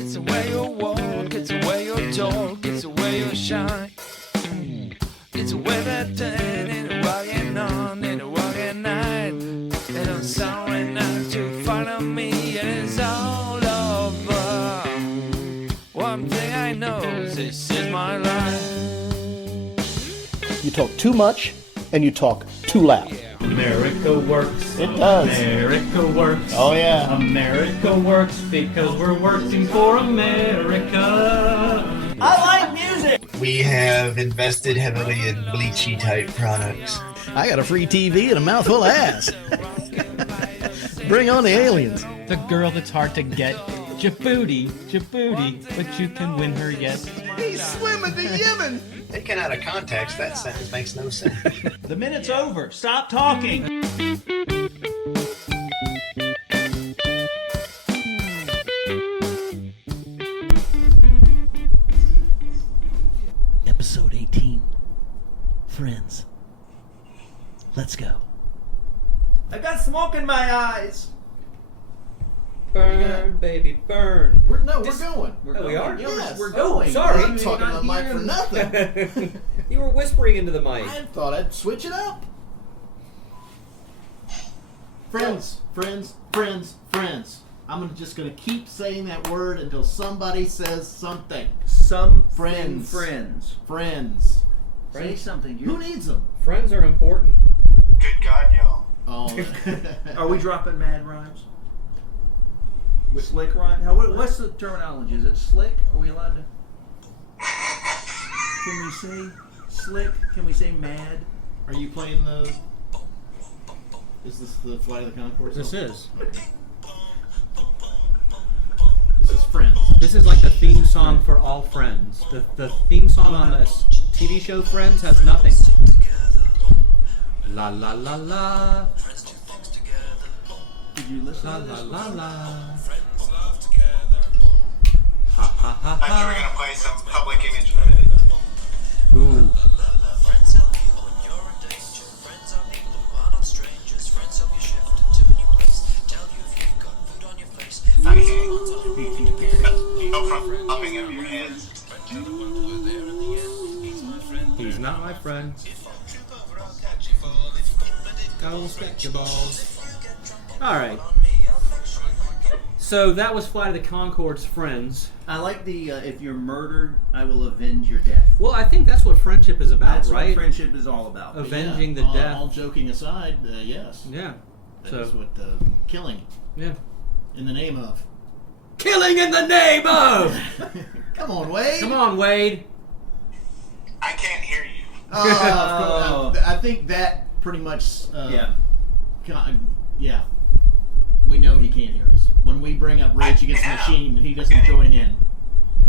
It's the way you walk, it's the way you talk, it's the way you shine. It's the way that day, and walking on, and walking night. And I'm sorry not to follow me, and it's all over. One thing I know is this is my life. You talk too much, and you talk too loud. America works. It does. America works. Oh, yeah. America works because we're working for America. I like music. We have invested heavily in bleachy type products. I got a free TV and a mouthful of ass. Bring on the aliens. The girl that's hard to get. Djibouti, but you can win her yet. He's swimming to Yemen. Taken out of context, that sentence makes no sense. The minute's over. Stop talking. Episode 18. Friends. Let's go. I got smoke in my eyes. Burn, baby, burn. We're going. We are? Yes. We're going. Sorry. I'm talking on the mic for nothing. You were whispering into the mic. I thought I'd switch it up. Friends. I'm just gonna keep saying that word until somebody says something. Friends. Friends. Say something. Who needs them? Friends are important. Good God, y'all. Oh. Are we dropping mad rhymes? Slick rhyme? What's the terminology? Is it slick? Are we allowed to? Can we say slick? Can we say mad? Are you playing the? Is this the Flight of the Conchords? This is. This is Friends. This is like the theme song for all Friends. The theme song on this TV show Friends has nothing. La la la la. Did you listen La to la this? la la. Ha ha ha I thought you were ha. gonna play some Public Image Limited. Ooh. I can't. No front upping of your heads. He's not my friend. Go spec your balls. Alright. So that was Flight of the Conchords' Friends. I like the if you're murdered, I will avenge your death. Well, I think that's what friendship is about, That's right? what friendship is all about. Avenging the all, death. All joking aside, yes. Yeah. That's what killing Yeah. in the name of. Killing in the name of! Come on, Wade. Come on, Wade. I can't hear you. Oh, I think that pretty much. Yeah. Yeah. We know he can't hear us. When we bring up Rage Against the Machine, he doesn't join in.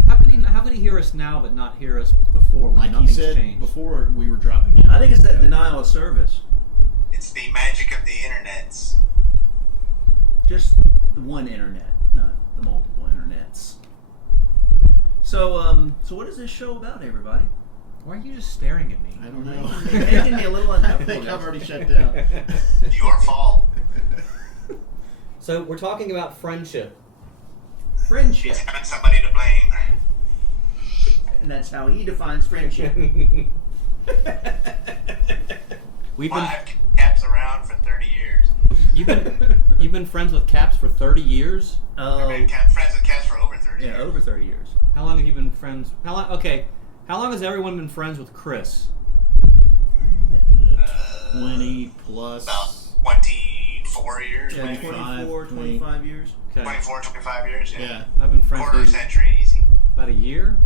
How could he hear us now but not hear us before when Like he nothing's said changed? before we were dropping out. I think it's that denial of service. It's the magic of the internets. Just the one internet, not the multiple internets. So, so what is this show about, everybody? Why are you just staring at me? I don't know. You're making me a little I uncomfortable. think I've already shut down. Your fault. So we're talking about friendship. Friendship, It's having somebody to blame. and that's how he defines friendship. We've Well, been I've kept Caps around for 30 years. you've been friends with Caps for 30 years? I've been friends with Caps for over 30 Yeah, years. over 30 years. How long have you been friends? How long? Okay. How long has everyone been friends with Chris? 20 plus. About 24 years, Yeah, maybe. 24, 25 years. Okay. 24, 25 years, yeah. Yeah. I've been friends Quarter with century easy. about a year?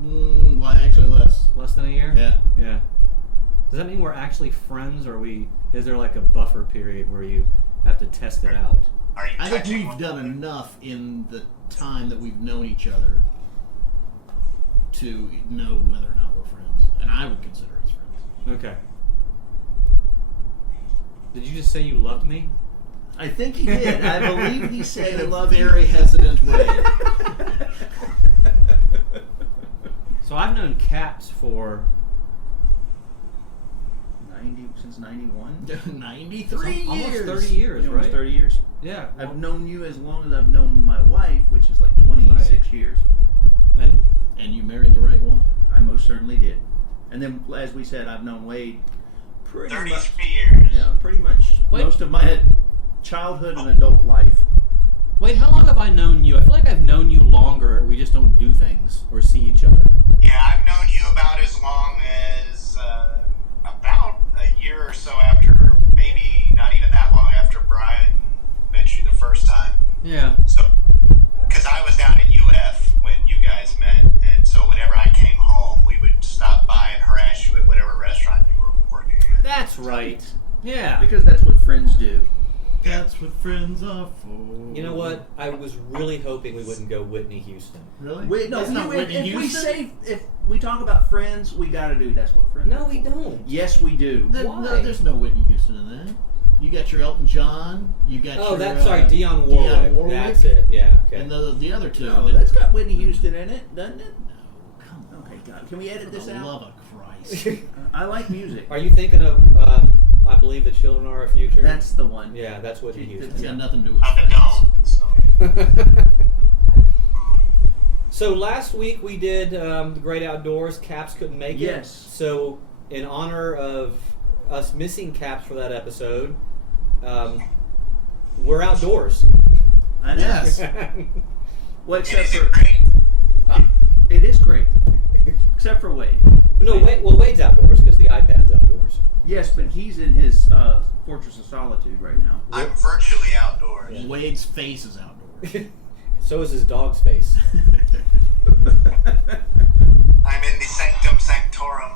Well, actually less. Less than a year? Yeah. Yeah. Does that mean we're actually friends, or is there like a buffer period where you have to test it out? Are you I think touching we've one? done enough in the time that we've known each other to know whether or not we're friends. And I would consider us friends. Okay. Did you just say you loved me? I think he did. I believe he said he In a loved you. very hesitant way. So I've known Caps for 90 since 91. 93 years. almost 30 years, Yeah, right? almost 30 years. Yeah. I've known you as long as I've known my wife, which is like 26 6 years. And And you married the right one. I most certainly did. And then, as we said, I've known Wade pretty much. 33 years. Yeah, pretty much Wait. most of my childhood and adult life. wait, how long have I known you? I feel like I've known you longer. We just don't do things or see each other. Yeah, I've known you about as long as about a year or so after, maybe not even that long after Brian met you the first time. Yeah. So, because I was down at UF when you guys met, and so whenever I came home, we would stop by and harass you at whatever restaurant you were working at. That's right. Yeah. Because that's what friends do. That's what friends are for. You know what? I was really hoping we wouldn't go Whitney Houston. Really? That's Isn't not it Whitney if we Houston? say if we talk about friends, we gotta do that's what friends. No, are we for. don't. Yes, we do. Why? No, there's no Whitney Houston in that. You got your Elton John. You got Oh, your, that's sorry, Dionne Warwick. Dionne Warwick. That's it. Yeah. Okay. And the other two. No, that's got Whitney Houston in it, doesn't it? No, come on. Okay, God, can we edit For this the out? love of Christ. I like music. Are you thinking of I Believe That Children Are Our Future? That's the one. Yeah, that's Whitney It's It's Houston. got nothing to do with I friends. don't. So, So last week we did the Great Outdoors. Caps couldn't make it. Yes. So in honor of us missing Caps for that episode, we're outdoors. I know. Yes. Well, is except it for great? it is great, except for Wade. No, Wade's outdoors because the iPad's outdoors. Yes, but he's in his Fortress of Solitude right now. I'm virtually outdoors. Wade's face is outdoors. So is his dog's face. I'm in the Sanctum Sanctorum.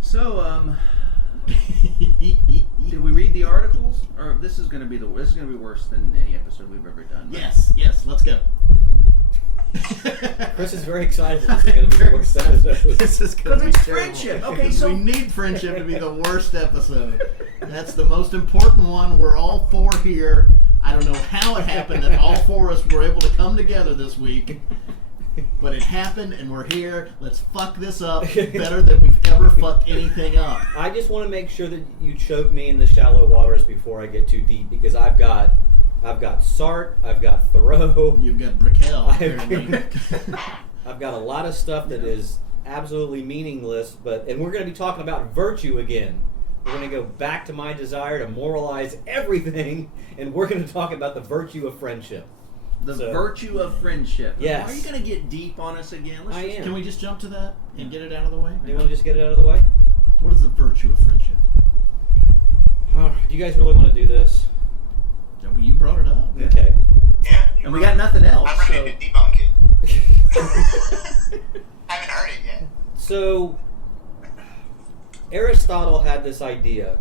So, did we read the articles? Or this is going to be worse than any episode we've ever done. right? Yes, let's go. Chris is very excited that this is going to be the worst episode. This is going to be it's terrible. friendship. Okay, so- we need friendship to be the worst episode. That's the most important one. We're all four here. I don't know how it happened that all four of us were able to come together this week, but it happened and we're here. Let's fuck this up better than we've ever fucked anything up. I just want to make sure that you choke me in the shallow waters before I get too deep because I've got Sart, I've got Thoreau, You've got Brickell, apparently. I've got a lot of stuff that is absolutely meaningless, and we're going to be talking about virtue again. We're going to go back to my desire to moralize everything, and we're going to talk about the virtue of friendship. The So- virtue of friendship. Yes. Are you going to get deep on us again? I am. Can we just jump to that and get it out of the way? Do you want to just get it out of the way? What is the virtue of friendship? Do you guys really want to do this? Yeah, well, you brought it up. Yeah. Okay. Yeah. And we got nothing else. I'm So ready to debunk it. Haven't heard it yet. So, Aristotle had this idea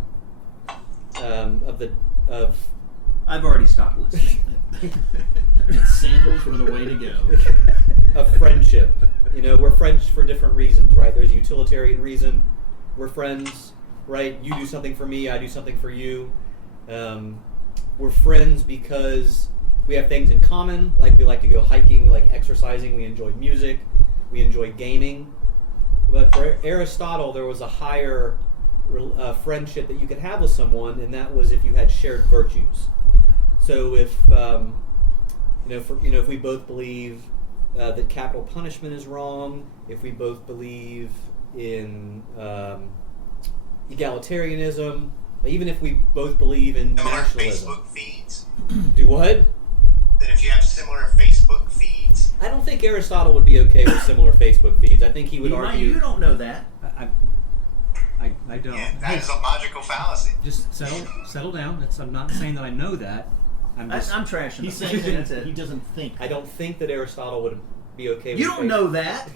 of I've already stopped listening. Sandals were the way to go. of friendship. You know, we're friends for different reasons, right? There's a utilitarian reason. We're friends, right? You do something for me, I do something for you. We're friends because we have things in common, like we like to go hiking, we like exercising, we enjoy music, we enjoy gaming. But for Aristotle, there was a higher friendship that you could have with someone, and that was if you had shared virtues. So if if we both believe that capital punishment is wrong, if we both believe in egalitarianism, even if we both believe in Similar nationalism. Facebook feeds. Do what? That if you have similar Facebook feeds. I don't think Aristotle would be okay with similar Facebook feeds. I think he would You might- argue. you don't know that. I don't. Yeah, that Hey, is a logical fallacy. just settle down. I'm not saying that I know that. I'm just. I'm trashing. He's him. saying That's that it. he doesn't think. I don't think that Aristotle would be okay with You don't Facebook. know that.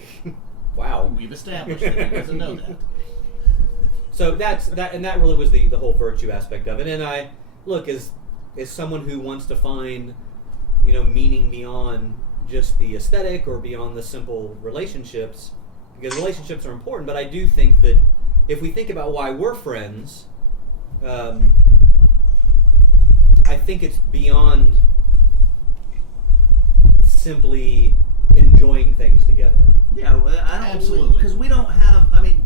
Wow. We've established that he doesn't know that. So that's that, and that really was the whole virtue aspect of it. And I look as someone who wants to find, meaning beyond just the aesthetic or beyond the simple relationships, because relationships are important. But I do think that if we think about why we're friends, I think it's beyond simply enjoying things together. Yeah, well, I don't Absolutely. because we don't have. I mean,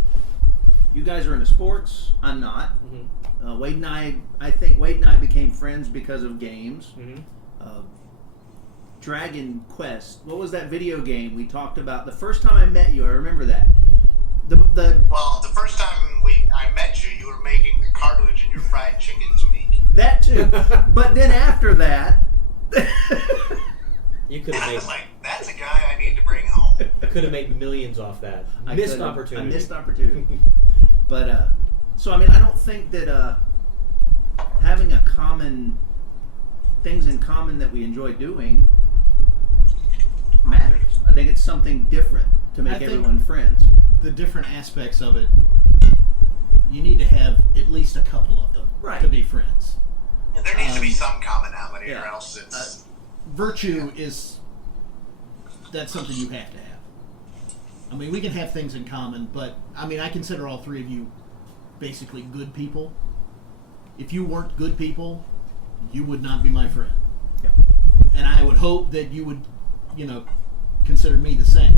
you guys are into sports. I'm not. Mm-hmm. Wade and I think Wade and I became friends because of games. Mhm. Dragon Quest. What was that video game we talked about? The first time I met you, I remember that. Well, the first time I met you, you were making the cartilage in your fried chicken speak. That too. But then after that, You could And have I made was like, that's a guy I need to bring home. could have made millions off that. I Missed could've- opportunity. I missed opportunity. But so I mean, I don't think that having things in common that we enjoy doing matters. I think it's something different to make I think- everyone friends. The different aspects of it, you need to have at least a couple of them Right. to be friends. And there needs to be some commonality, or yeah. else it's. Virtue that's something you have to have. I mean, we can have things in common, but I mean, I consider all three of you basically good people. If you weren't good people, you would not be my friend. Yeah. And I would hope that you would, consider me the same.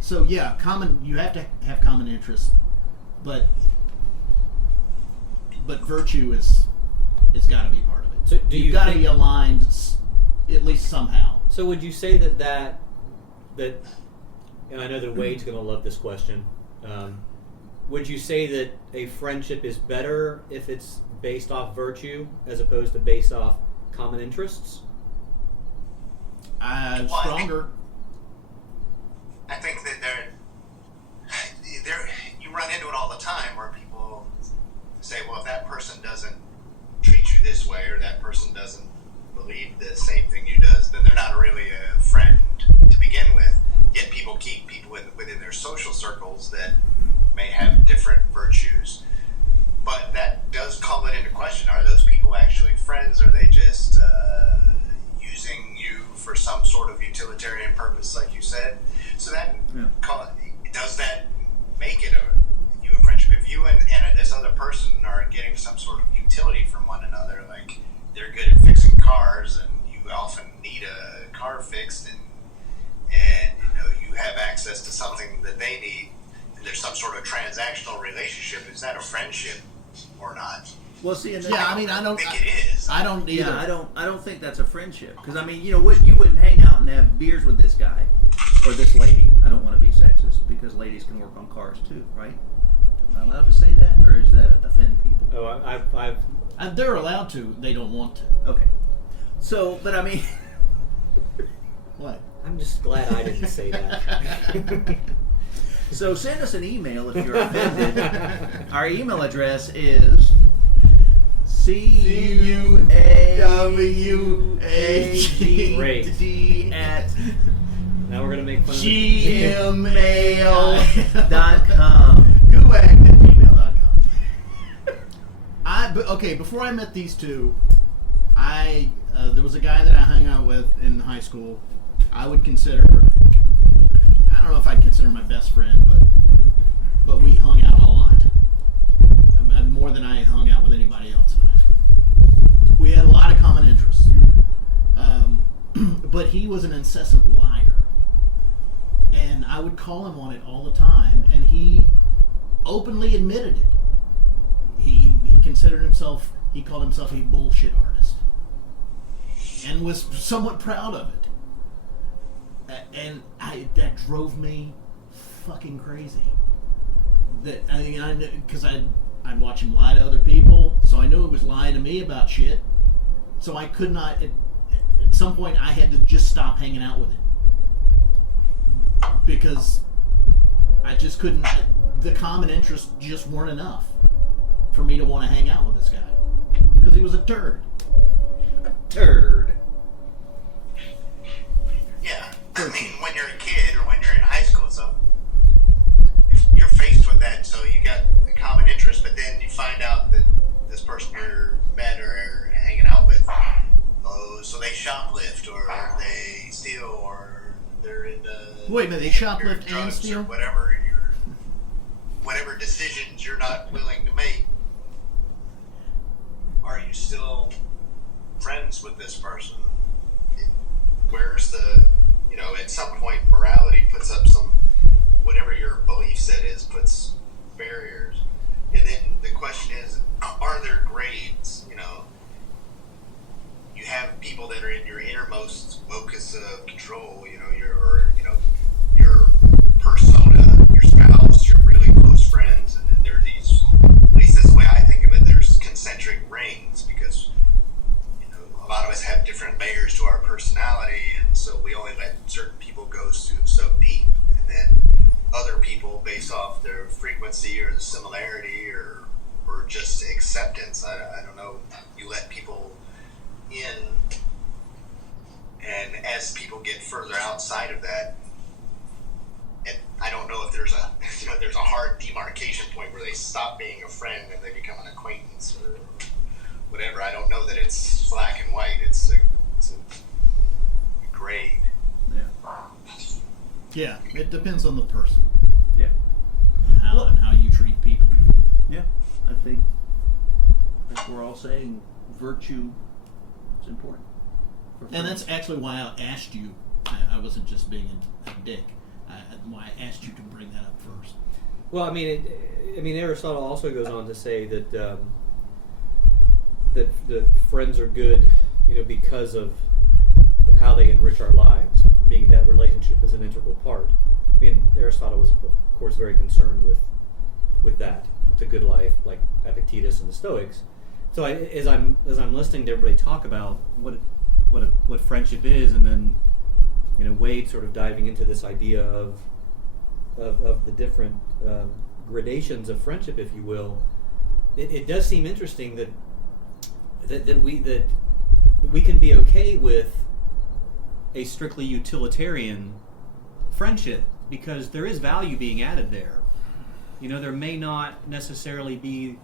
So yeah, you have to have common interests, but virtue is got to be part of it. So do you You've got to think- be aligned at least somehow. So would you say that and I know that Wade's going to love this question. Would you say that a friendship is better if it's based off virtue as opposed to based off common interests? Stronger. I think that you run into it all the time where people say, well, if that person doesn't treat you this way or that person doesn't believe the same thing you does, then they're not really a friend to begin with. Yet people keep people within their social circles that may have different virtues. But that does call it into question. Are those people actually friends? Are they just using you for some sort of utilitarian purpose, like you said? So that does that make it a friendship? If you and this other person are getting some sort of utility from one another, like they're good at fixing cars, and you often need a car fixed, and you have access to something that they need, and there's some sort of transactional relationship. Is that a friendship or not? Well, see, and Yeah, I mean, I don't think it is. I don't either. Yeah, I don't think that's a friendship. Because I mean, you wouldn't hang out and have beers with this guy or this lady. I don't want to be sexist because ladies can work on cars too, right? Am I allowed to say that, or is that offend people? Oh, I've And they're allowed to. They don't want to. Okay. So, but I mean, What? I'm just glad I didn't say that. so send us an email if you're offended. Our email address is CUAWAGD Great. at Now we're gonna make fun of gmail.com. Guag@gmail.com. Okay, before I met these two, there was a guy that I hung out with in high school. I would consider, I don't know if I'd consider my best friend, but we hung out a lot. More than I hung out with anybody else in high school. We had a lot of common interests. But he was an incessant liar. And I would call him on it all the time, and he openly admitted it. He called himself a bullshit artist. And was somewhat proud of it. And that drove me fucking crazy. Because I'd watch him lie to other people, so I knew he was lying to me about shit. So I could not. At some point, I had to just stop hanging out with him because I just couldn't. The common interests just weren't enough for me to want to hang out with this guy because he was a turd. Turd. Yeah, I mean, when you're a kid or when you're in high school, so you're faced with that. So you got a common interest, but then you find out that this person you're met or are hanging out with, so they shoplift or they steal or they're into Wait a minute, they shoplift and drugs steal? or whatever decisions you're not willing to make. Are you still friends with this person? Where's the, at some point morality puts up whatever your belief set is, puts barriers. And then the question is, are there grades? You know, you have people that are in your innermost locus of control. You know, your persona, your spouse, your really close friends, and then there are these. At least this is the way I think of it. There's concentric rings because a lot of us have different layers to our personality, and so we only let certain people go so deep, and then other people, based off their frequency or the similarity or just acceptance, I don't know, you let people in, and as people get further outside of that, and I don't know if there's a hard demarcation point where they stop being a friend and they become an acquaintance or whatever. I don't know that it's black and white. It's a grade. Yeah, it depends on the person. Yeah. And how you treat people. Yeah. I think like we're all saying, virtue is important. And that's actually why I asked you. I wasn't just being a dick. Why I asked you to bring that up first. Well, I mean, Aristotle also goes on to say that that friends are good, because of how they enrich our lives. Being that relationship is an integral part. I mean, Aristotle was, of course, very concerned with that, the good life, like Epictetus and the Stoics. So as I'm listening to everybody talk about what friendship is, and then Wade sort of diving into this idea of the different gradations of friendship, if you will, it does seem interesting that we can be okay with a strictly utilitarian friendship because there is value being added there. There may not necessarily be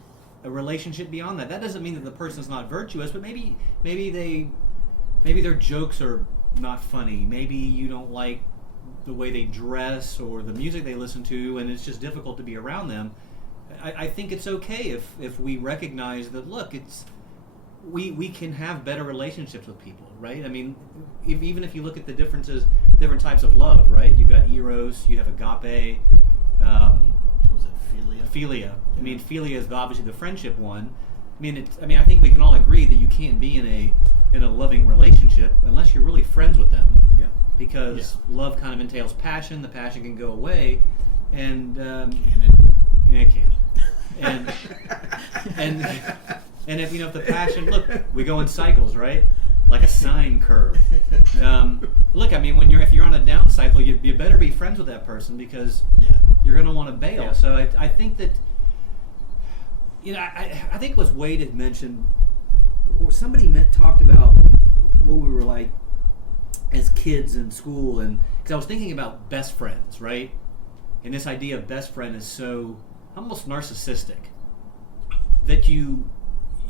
a relationship beyond that. That doesn't mean that the person's not virtuous, but maybe their jokes are not funny. Maybe you don't like the way they dress or the music they listen to, and it's just difficult to be around them. I think it's okay if we recognize that, look, we can have better relationships with people, right? I mean, even if you look at the different types of love, right? You've got eros, you have agape. Was it philia? Philia. I mean, philia is obviously the friendship one. I think we can all agree that you can't be in a loving relationship unless you're really friends with them. Yeah. Because love kind of entails passion. The passion can go away, and Can it? yeah, it can. And if if the passion, look, we go in cycles, right? Like a sine curve. Look, if you're on a down cycle, you better be friends with that person because you're going to want to bail. Yeah. So I think that, I think it was Wade had mentioned, or somebody talked about what we were like as kids in school, and because I was thinking about best friends, right? And this idea of best friend is so almost narcissistic that you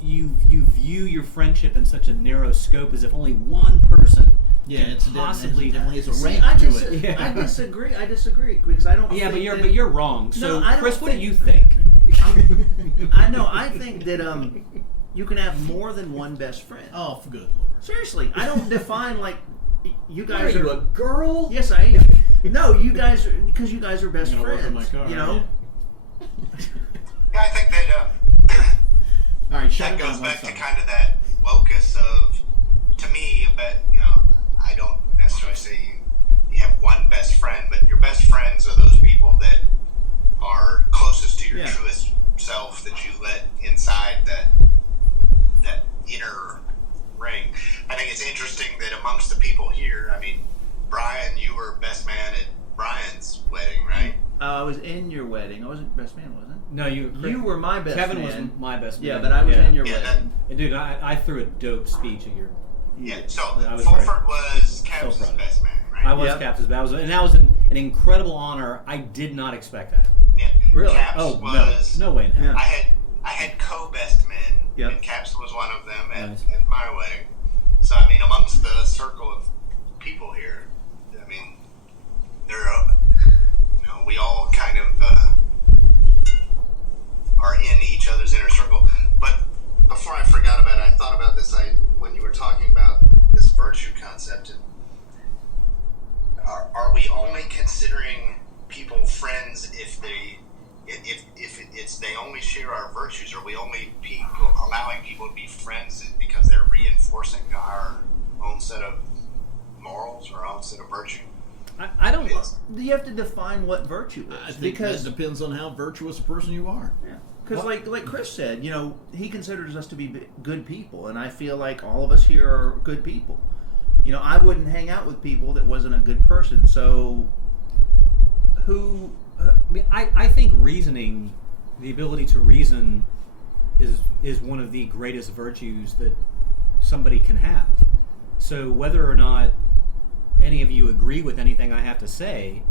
view your friendship in such a narrow scope as if only one person can possibly. Definitely is a See, rank I to it. I disagree because I don't. Yeah, think but you're wrong. So, No, I don't Chris, what do think- you think? I think that you can have more than one best friend. Oh, for good Lord. Seriously, I don't define like you Are guys you a girl? Yes, I am. No, you guys are because you guys are best I'm gonna work on friends. my car, You know. Yeah, I think that All right, shut that it goes down. back to kind of that locus of, to me, I don't necessarily say you have one best friend, but your best friends are those people that are closest to your Yeah. truest self that you let inside that inner ring. I think it's interesting that amongst the people here, Brian, you were best man at Brian's wedding, right? I was in your wedding. I wasn't best man, wasn't No, you You were my best Kevin man. was my best man. Yeah, but I was in your Yeah, wedding. And dude, I threw a dope speech at your. Yeah, so I was Fulford was so Kev's proud. best man, right? I was Yep. Captain's best. And that was an incredible honor. I did not expect that. Yeah. Really? Caps Oh was, no way in hell. Yeah. I had co-best men, Yep. and Caps was one of them Nice. at my wedding. So amongst the circle of people here, they're we all kind of are in each other's inner circle. But before I forgot about it, I thought about this. When you were talking about this virtue concept, are we only considering people friends if they only share our virtues? you have to define what virtue is. I think because that depends on how virtuous a person you are. Yeah. Because, like Chris said, he considers us to be good people, and I feel like all of us here are good people. I wouldn't hang out with people that wasn't a good person. So, who? I think reasoning, the ability to reason, is one of the greatest virtues that somebody can have. So, whether or not any of you agree with anything I have to say,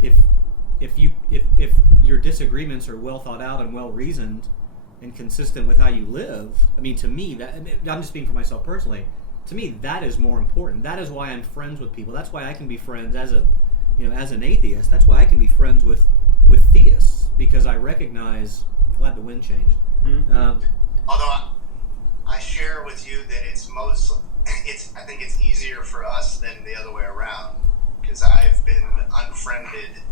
if your disagreements are well thought out and well reasoned and consistent with how you live, I mean, to me, I'm just speaking for myself personally. To me, that is more important. That is why I'm friends with people. That's why I can be friends as an atheist. That's why I can be friends with theists, because I recognize. Glad the wind changed. Mm-hmm. Although I share with you that I think it's easier for us than the other way around, because I've been unfriended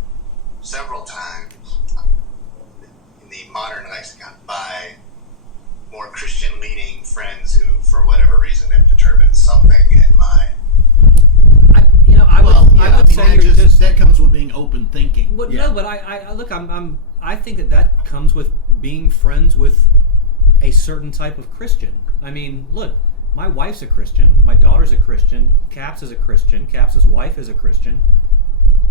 several times in the modern lexicon by more Christian-leaning friends who, for whatever reason, have determined something in my. I would say that comes with being open thinking. Well, no, but I think that comes with being friends with a certain type of Christian. I mean, look, my wife's a Christian, my daughter's a Christian, Caps is a Christian, Caps' wife is a Christian.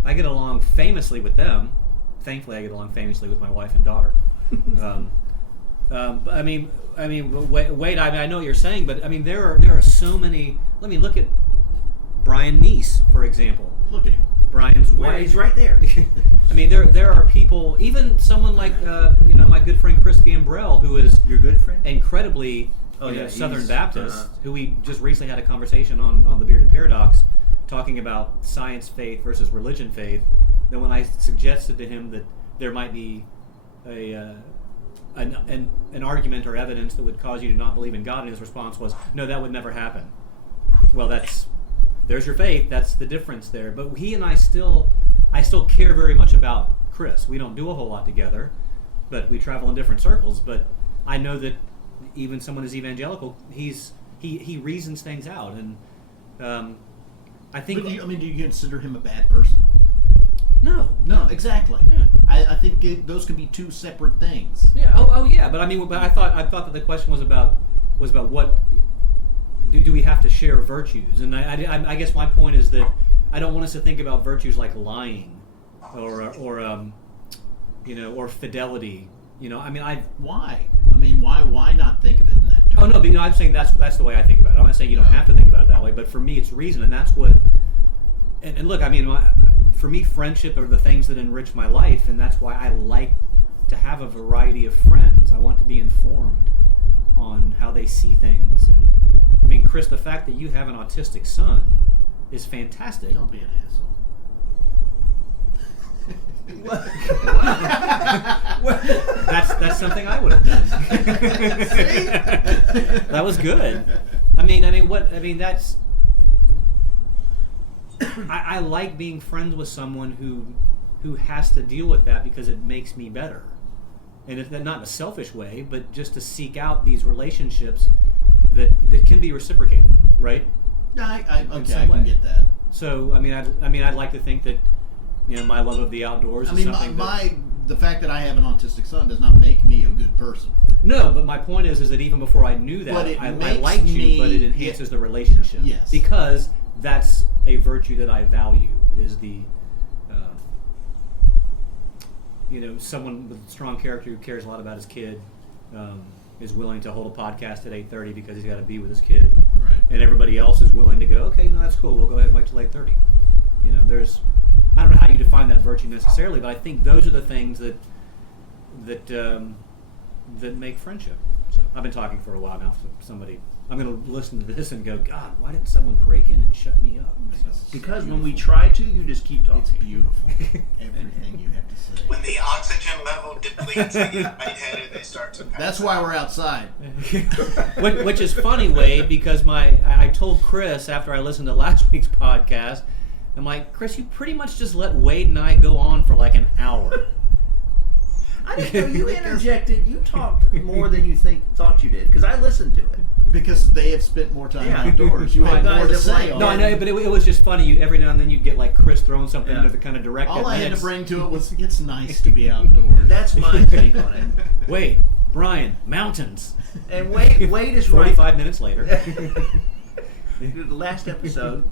I get along famously with them. Thankfully, I get along famously with my wife and daughter. Wade, I know what you're saying, but I mean, there are so many. Let me look at Brian Neese, for example. Look at him. Brian's wife. He's right there. I mean, there are people, even someone like my good friend Chris Gambrell, who is Your good friend? incredibly Southern Baptist, who we just recently had a conversation on the Bearded Paradox, talking about science faith versus religion faith. Then when I suggested to him that there might be an argument or evidence that would cause you to not believe in God, and his response was, "No, that would never happen." Well, there's your faith. That's the difference there. But he and I still care very much about Chris. We don't do a whole lot together, but we travel in different circles. But I know that even someone as evangelical, he reasons things out, and I think. But do you consider him a bad person? No, exactly. Yeah. I think those can be two separate things. Yeah. Oh, yeah. But I mean, I thought that the question was about what do we have to share virtues? And I guess my point is that I don't want us to think about virtues like lying, or fidelity. Why? Why not think of it in that term? Oh no, but I'm saying that's the way I think about it. I'm not saying you don't have to think about it that way, but for me, it's reason, and that's what. And look, for me, friendship are the things that enrich my life, and that's why I like to have a variety of friends. I want to be informed on how they see things. And I mean, Chris, the fact that you have an autistic son is fantastic. Don't be an asshole. That's something I would have done. See? That was good. That's. I like being friends with someone who has to deal with that because it makes me better, and it's not in a selfish way, but just to seek out these relationships that can be reciprocated, right? I can get that. So I'd like to think that my love of the outdoors is something. The fact that I have an autistic son does not make me a good person. No, but my point is that even before I knew that, I liked you, but it enhances the relationship. Yes, because that's a virtue that I value, is the someone with a strong character who cares a lot about his kid, is willing to hold a podcast at 8:30 because he's got to be with his kid, right? And everybody else is willing to go, okay, no, that's cool, we'll go ahead and wait till 8:30. I don't know how you define that virtue necessarily, but I think those are the things that make friendship. So I've been talking for a while now. So I'm going to listen to this and go, God, why didn't someone break in and shut me up? Because when we try to, you just keep talking. It's beautiful. Everything you have to say. When the oxygen level depletes and you get lightheaded, they start to pass That's why out. we're outside. Which is funny, Wade, because I told Chris after I listened to last week's podcast, I'm like, Chris, you pretty much just let Wade and I go on for like an hour. I didn't know you interjected. You talked more than you thought you did, because I listened to it. Because they have spent more time Yeah. outdoors. You Well, had guys more to have say. like- on No, I it. know, but it was just funny. Every now and then you'd get like Chris throwing something Yeah. into the kind of direct. All that I had to mix. bring to it was, it's nice to be outdoors. That's my take on it. Wait, Brian, mountains. And Wade is right. 45 minutes later. The last episode,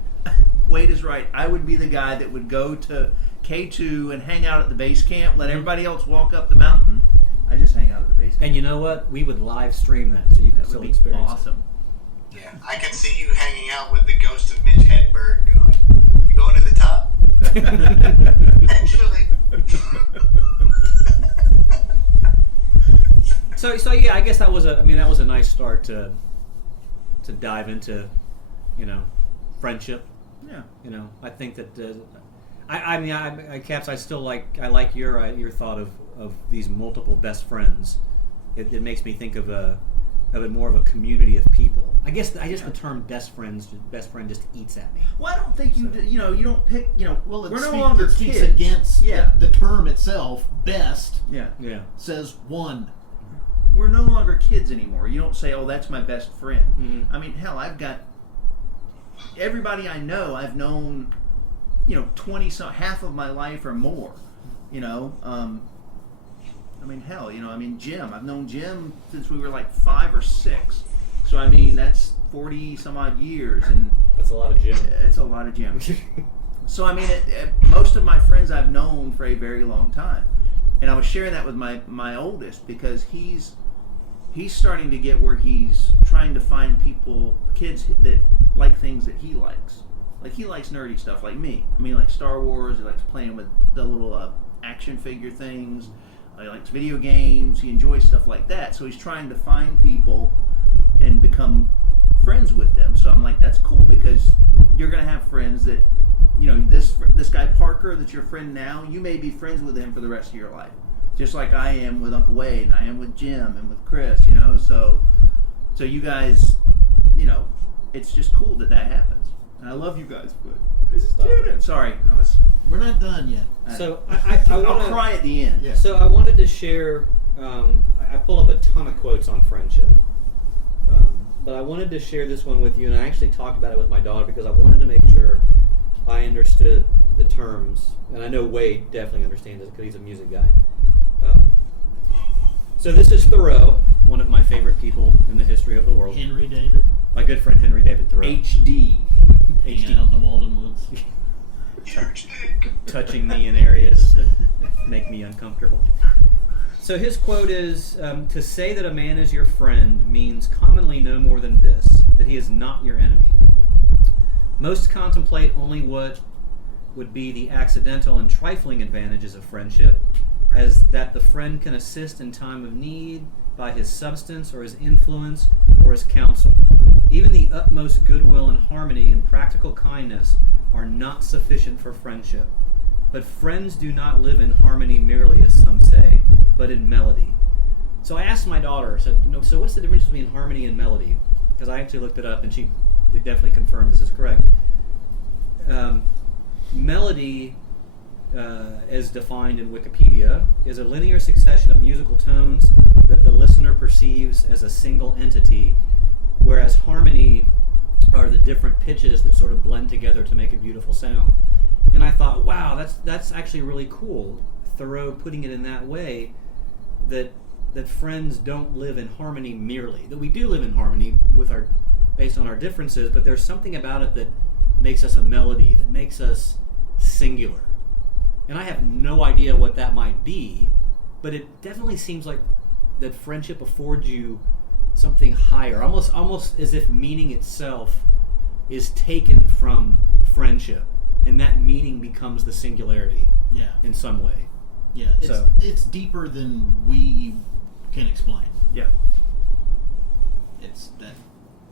Wade is right. I would be the guy that would go to K2 and hang out at the base camp, let everybody else walk up the mountain. I just hang out at the base camp. And you know what? We would live stream that so you could That still would be experience awesome. Yeah, I can see you hanging out with the ghost of Mitch Hedberg going, you going to the top? Eventually. it. So yeah, I guess that was a nice start to dive into, friendship. Yeah. I think that Caps, I still like your thought of these multiple best friends. It makes me think of it more of a community of people. I guess the term best friend just eats at me. Well, I don't think you don't pick, Well, we're no longer it speaks kids. against Yeah. the term itself. Best Yeah. Yeah. says one. We're no longer kids anymore. You don't say, oh, that's my best friend. Mhm. I mean, hell, I've got everybody I know, I've known, 20 some, half of my life or more. I mean, hell, Jim. I've known Jim since we were like 5 or 6. So I mean, that's 40 some odd years, and That's a lot of gym. it's a lot of Jim. So I mean, most of my friends I've known for a very long time, and I was sharing that with my oldest because he's starting to get where he's trying to find kids that like things that he likes. Like he likes nerdy stuff like me. I mean, like Star Wars. He likes playing with the little action figure things. He likes video games. He enjoys stuff like that. So he's trying to find people and become friends with them. So I'm like, that's cool because you're gonna have friends that, this guy Parker that's your friend now. You may be friends with him for the rest of your life, just like I am with Uncle Wade and I am with Jim and with Chris. So you guys, it's just cool that happens. And I love you guys, but this is it. Sorry, We're not done yet. So I I'll want cry at the end. Yeah. So I wanted to share. I pull up a ton of quotes on friendship, but I wanted to share this one with you, and I actually talked about it with my daughter because I wanted to make sure I understood the terms, and I know Wade definitely understands it because he's a music guy. So this is Thoreau, one of my favorite people in the history of the world. Henry David. My good friend Henry David Thoreau. HD. Hanging out in the Walden Woods. Huge dick. Touching me in areas that make me uncomfortable. So his quote is, to say that a man is your friend means commonly no more than this, that he is not your enemy. Most contemplate only what would be the accidental and trifling advantages of friendship, as that the friend can assist in time of need by his substance or his influence or his counsel. Even the utmost goodwill and harmony and practical kindness are not sufficient for friendship. But friends do not live in harmony merely, as some say, but in melody. So I asked my daughter, I said, so what's the difference between harmony and melody? Because I actually looked it up and they definitely confirmed this is correct. Melody, as defined in Wikipedia, is a linear succession of musical tones that the listener perceives as a single entity, whereas harmony are the different pitches that sort of blend together to make a beautiful sound. And I thought, wow, that's actually really cool. Thoreau putting it in that way, that friends don't live in harmony merely. That we do live in harmony based on our differences, but there's something about it that makes us a melody, that makes us singular. And I have no idea what that might be, but it definitely seems like that friendship affords you something higher, almost as if meaning itself is taken from friendship, and that meaning becomes the singularity Yeah. in some way. Yeah. It's deeper than we can explain. Yeah. It's that.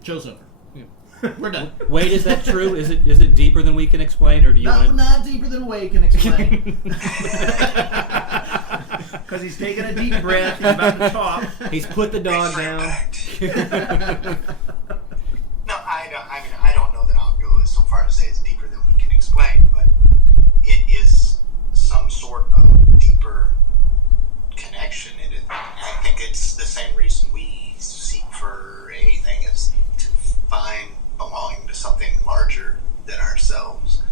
Show's over. Yeah. We're done. Wait, is that true? Is it deeper than we can explain, or do you want Not deeper than Wade can explain. Because he's taking a deep breath. He's about to talk. He's put the dog down. No, I don't know that I'll go so far as to say it's deeper than we can explain, but it is some sort of deeper connection. I think it's the same reason we seek for anything. It's ourselves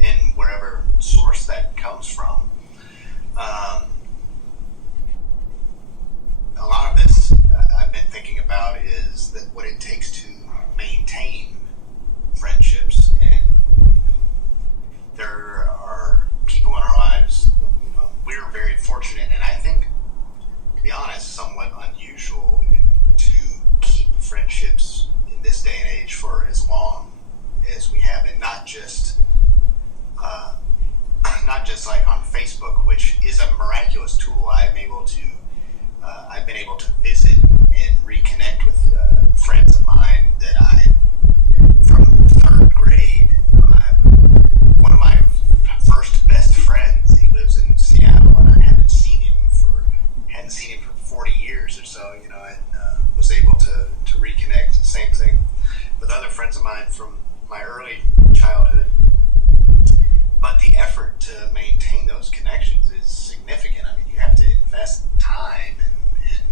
in wherever source that comes from. A lot of this I've been thinking about is that what it takes to maintain friendships, and there are people in our lives. We're very fortunate, and I think, to be honest, somewhat unusual to keep friendships in this day and age for as long as we have, and not just like on Facebook, which is a miraculous tool. I've been able to visit and reconnect with friends of mine that from third grade. One of my first best friends, he lives in Seattle, and I hadn't seen him for 40 years or so, and was able to reconnect. Same thing with other friends of mine from my early childhood. But the effort to maintain those connections is significant. I mean, you have to invest time, and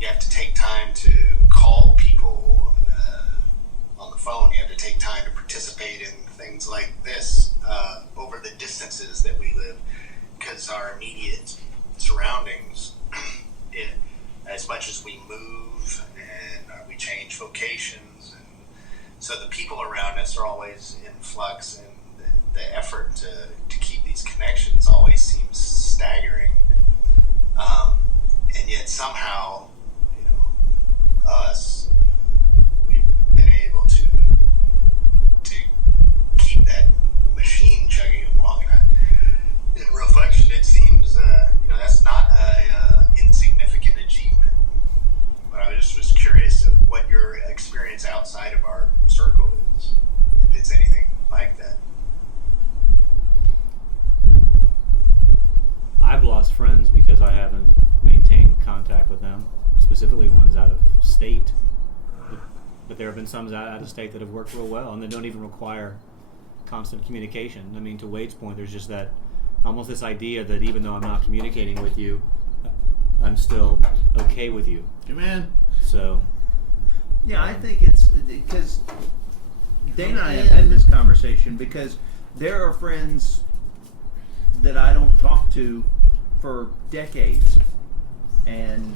you have to take time to call people on the phone. You have to take time to participate in things like this over the distances that we live, because our immediate surroundings, as much as we move and we change vocations, and so the people around us are always in flux, and the effort to keep these connections always seems staggering. And yet somehow, we've been able to keep that machine chugging along. And in reflection, it seems that's not a insignificant achievement. But I was curious of what your experience outside of our circle is, if it's anything like that. I've lost friends because I haven't maintained contact with them, specifically ones out of state. But there have been some out of state that have worked real well, and they don't even require constant communication. I mean, to Wade's point, there's just that almost this idea that even though I'm not communicating with you, I'm still okay with you. Amen. So, Yeah, I think it's because Dana and I have had this conversation, because there are friends that I don't talk to for decades, and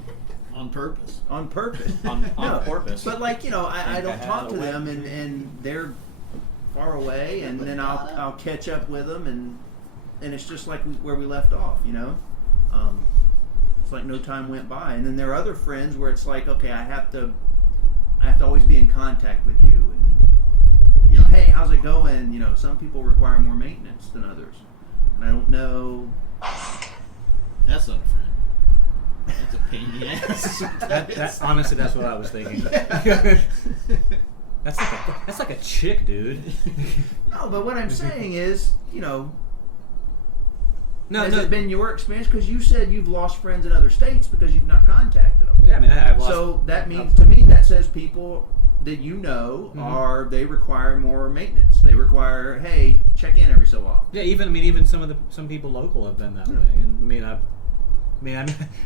On purpose. on purpose. on No, purpose. But I think don't I talk had to a them, way. and they're far away, and then I'll catch up with them, and it's just like where we left off, It's like no time went by. And then there are other friends where it's like, okay, I have to always be in contact with you, and hey, how's it going? Some people require more maintenance than others, and I don't know. That's not a friend. That's a pain in the ass. That honestly, that's what I was thinking. That's like a chick, dude. No, but what I'm saying is, No, has it been your experience? Because you said you've lost friends in other states because you've not contacted them. Yeah, I mean, I've lost. So that means, to me, that says people that Mm-hmm. they require more maintenance. They require, hey, check in every so often. Yeah, even some people local have been that way, and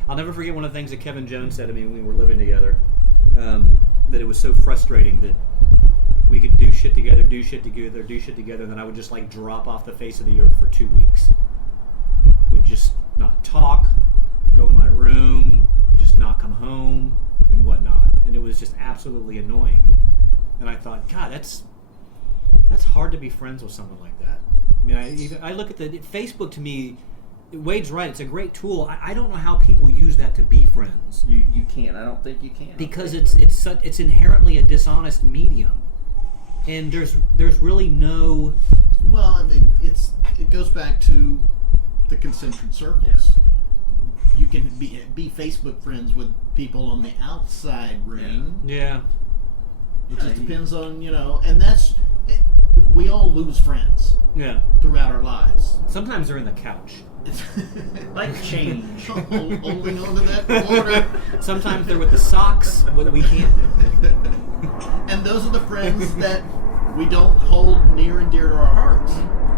I'll never forget one of the things that Kevin Jones said to me when we were living together. That it was so frustrating that we could do shit together, and then I would just like drop off the face of the earth for 2 weeks. Would just not talk, go in my room, just not come home, and whatnot. And it was just absolutely annoying. And I thought, God, that's hard to be friends with someone like that. I mean, I look at Facebook. To me, Wade's right. It's a great tool. I don't know how people use that to be friends. You can't. I don't think you can. Because it's inherently a dishonest medium, and there's really no. Well, I mean, it goes back to the concentric circles. Yeah. You can be Facebook friends with people on the outside ring. Yeah. It just depends on, and we all lose friends Yeah. throughout our lives. Sometimes they're in the couch. like change. Holding on to that corner. Sometimes they're with the socks. What we can't. And those are the friends that we don't hold near and dear to our hearts.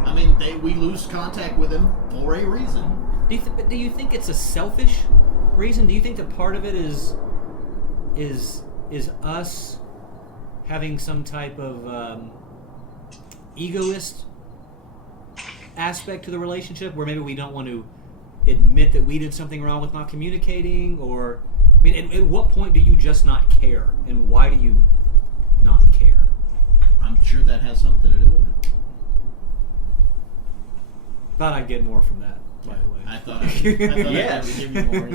I mean, we lose contact with them for a reason. Do you think it's a selfish reason? Do you think that part of it is us having some type of egoist aspect to the relationship, where maybe we don't want to admit that we did something wrong with not communicating, or I mean, at what point do you just not care, and why do you not care? I'm sure that has something to do with it. Thought I'd get more from that, by the way. I thought I'd Yes. give you more.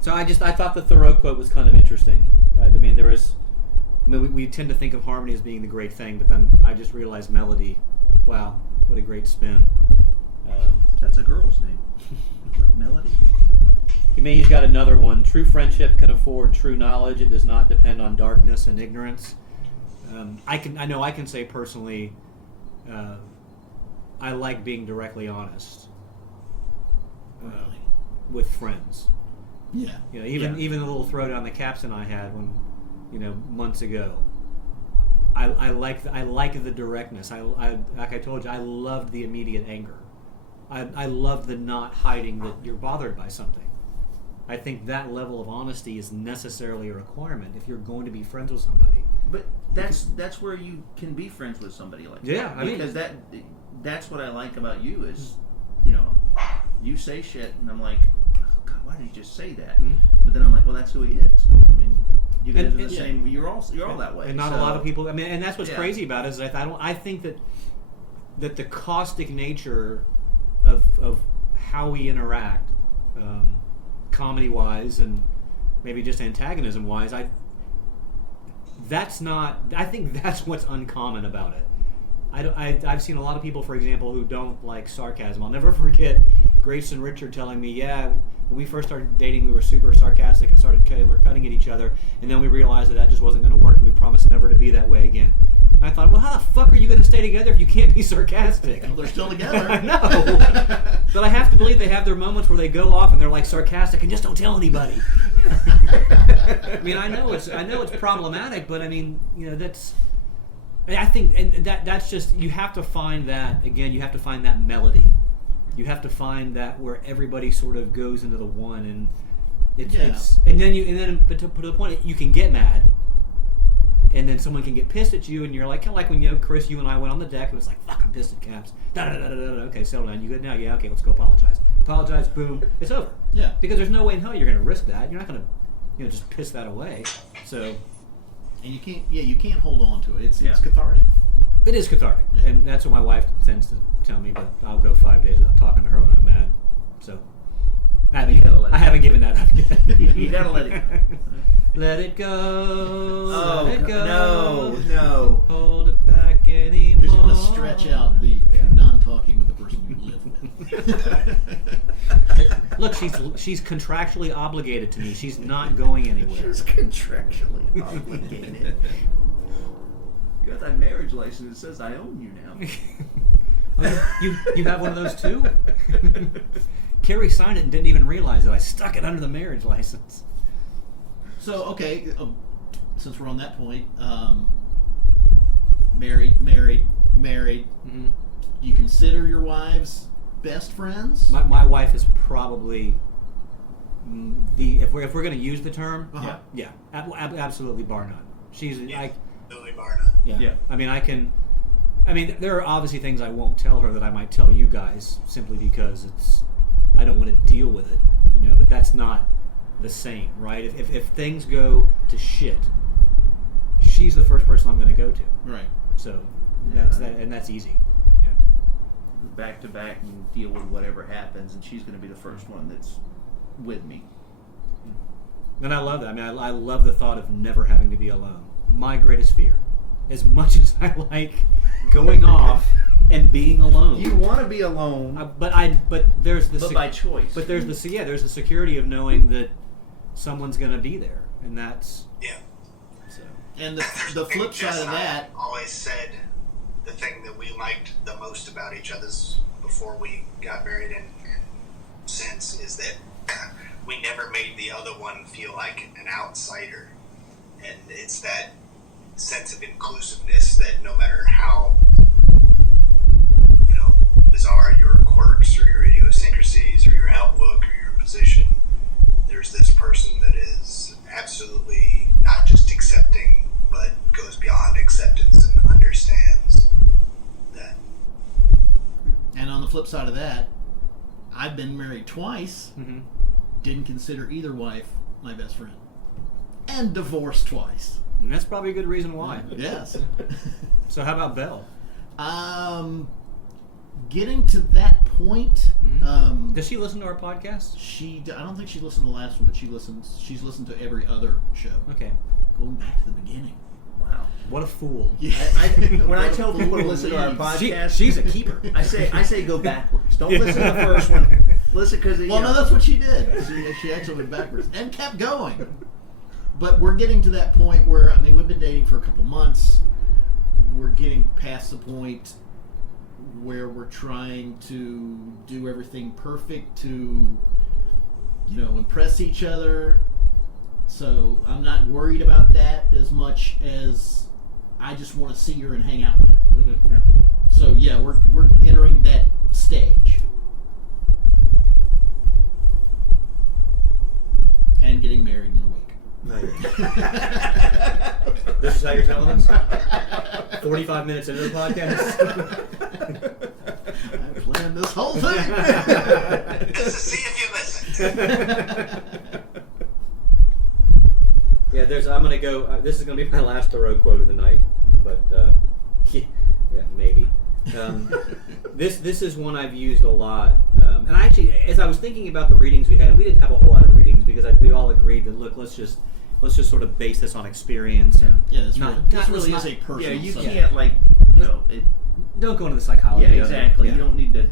So I thought the Thoreau quote was kind of interesting. Right? I mean, we tend to think of harmony as being the great thing, but then I just realized melody. Wow, what a great spin. That's a girl's name. Melody. I mean, he's got another one. True friendship can afford true knowledge. It does not depend on darkness and ignorance. I know I can say personally, I like being directly honest Really? with friends. Yeah. You know, even the little throwdown that Caps and I had months ago. I like the directness. I like I told you, I loved the immediate anger. I love the not hiding that you're bothered by something. I think that level of honesty is necessarily a requirement if you're going to be friends with somebody. But that's where you can be friends with somebody like Yeah, that. I mean- Because that's what I like about you is, you say shit and I'm like, oh, God, why did he just say that? Mhm. But then I'm like, well, that's who he is. I mean, you guys And- are the yeah. same. You're all that way. And not a so- lot of people. I mean, and that's what's Yeah. crazy about it is that I think that the caustic nature of how we interact, comedy wise and maybe just antagonism wise, I think that's what's uncommon about it. I've seen a lot of people, for example, who don't like sarcasm. I'll never forget Grace and Richard telling me, yeah, when we first started dating, we were super sarcastic and we're cutting at each other, and then we realized that just wasn't going to work, and we promised never to be that way again. And I thought, well, how the fuck are you going to stay together if you can't be sarcastic? Well, they're still together. I know. But I have to believe they have their moments where they go off and they're like sarcastic and just don't tell anybody. I mean, I know it's problematic, but I mean, I think, and that's just, you have to find that, again, you have to find that melody. You have to find that where everybody sort of goes into the one, and it's but to the point, you can get mad, and then someone can get pissed at you, and you're like, kind of like when, Chris, you and I went on the deck, and it's like, fuck, I'm pissed at Caps. Okay, settle down. You good now? Yeah, okay, let's go apologize. Apologize, boom, it's over. Yeah. Because there's no way in hell you're going to risk that. You're not going to, just piss that away. So. And you can't hold on to it. It's Yeah. cathartic. It is cathartic, Yeah. and that's what my wife tends to tell me. But I'll go 5 days without talking to her when I'm mad. So I haven't given that up yet. You gotta let it go. Let it go. Oh, let it go. no. Hold it back anymore. Just want to stretch out the non-talking with the person you live with. Look, she's contractually obligated to me. She's not going anywhere. She's contractually obligated. You got that marriage license that says I own you now. Oh, you have one of those too? Carrie signed it and didn't even realize that I stuck it under the marriage license. So, okay, since we're on that point, married. Mm-hmm. You consider your wives best friends? My wife is probably if we're going to use the term, Uh-huh. yeah, absolutely bar none. She's Yeah. Billy Barna. yeah. I mean, there are obviously things I won't tell her that I might tell you guys simply because I don't want to deal with it, But that's not the same, right? If things go to shit, she's the first person I'm going to go to. Right. So that's that, and that's easy. Yeah. Back to back and deal with whatever happens, and she's going to be the first one that's with me. And I love that. I mean, I love the thought of never having to be alone. My greatest fear. As much as I like going off and being alone. You want to be alone, But there's the by choice. But there's the security of knowing that someone's going to be there, and that's Yeah. so. And the I think flip Jess side of and I that, always said the thing that we liked the most about each other's before we got married and since is that we never made the other one feel like an outsider. And it's that sense of inclusiveness that no matter how bizarre your quirks or your idiosyncrasies or your outlook or your position, there's this person that is absolutely not just accepting flip side of that, I've been married twice, Mm-hmm. didn't consider either wife my best friend, and divorced twice. And that's probably a good reason why. Yes. So how about Belle? Getting to that point, Mhm. Does she listen to our podcast? I don't think she listened to the last one, but she's listened to every other show. Okay. Going back to the beginning. Wow. What a fool. When I tell people to listen to our podcast, She's a keeper. I say go backwards. Don't listen to the first one. Listen because Well, no, that's what she did. She actually went backwards and kept going. But we're getting to that point where, I mean, we've been dating for a couple months. We're getting past the point where we're trying to do everything perfect to, impress each other. So I'm not worried about that as much as I just want to see her and hang out with her. Mm-hmm. Yeah. So yeah, we're entering that stage. And getting married in a week. This is how you're telling us? 45 minutes into the podcast? I planned this whole thing. Just to see if you listen. Yeah, I'm going to go. This is going to be my last Thoreau quote of the night, but yeah, maybe. This is one I've used a lot, and I actually, as I was thinking about the readings we had, we didn't have a whole lot of readings because we all agreed that let's just sort of base this on experience and Yeah, this let's really not- is a personal Yeah, you subject. can't it. Don't go into the psychology. Yeah, of it. exactly. Yeah. You don't need to.